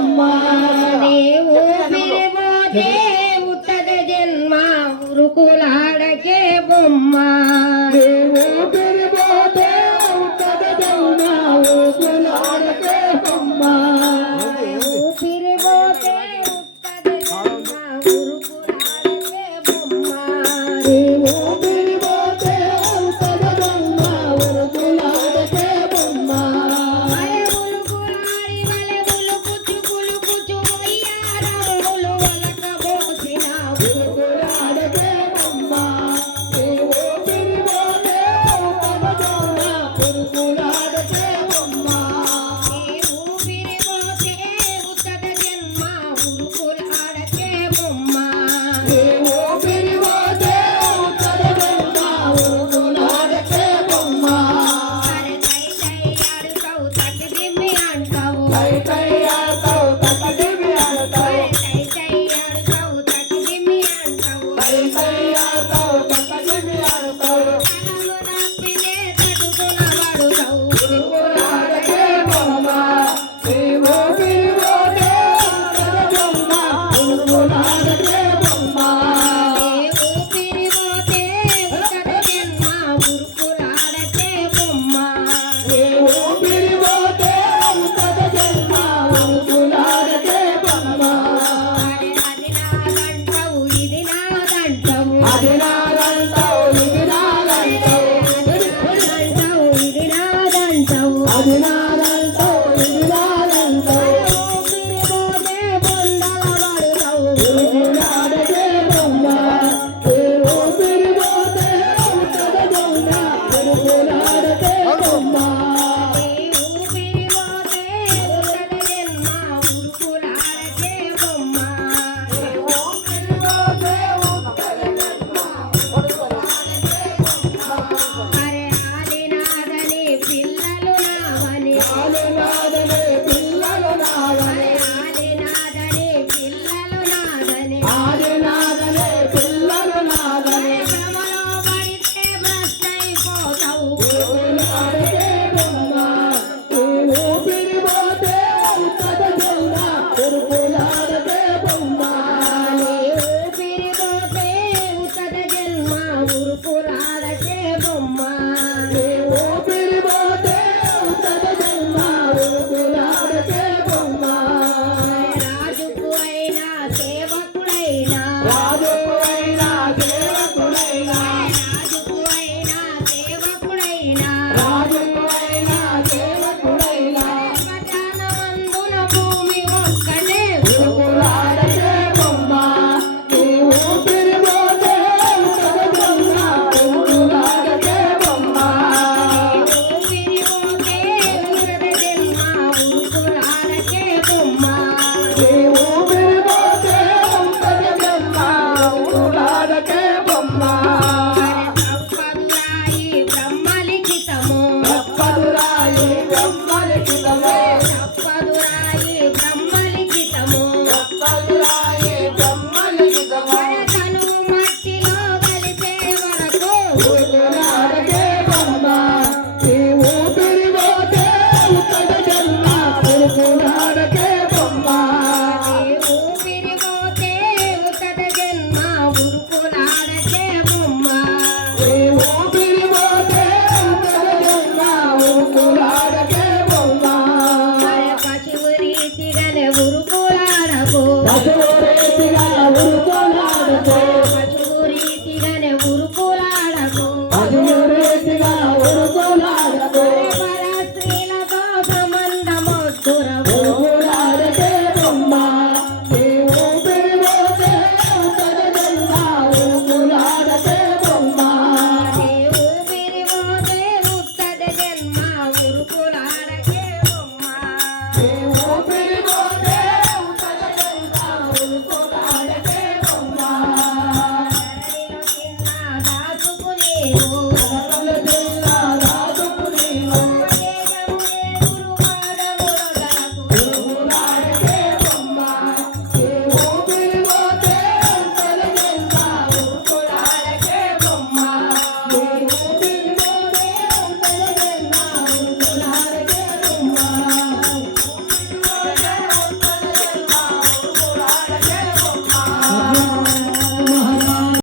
బొమ్మ జన్మ ఉరుకులాడకే Adeus. ఊకులాడకే I'll Oh.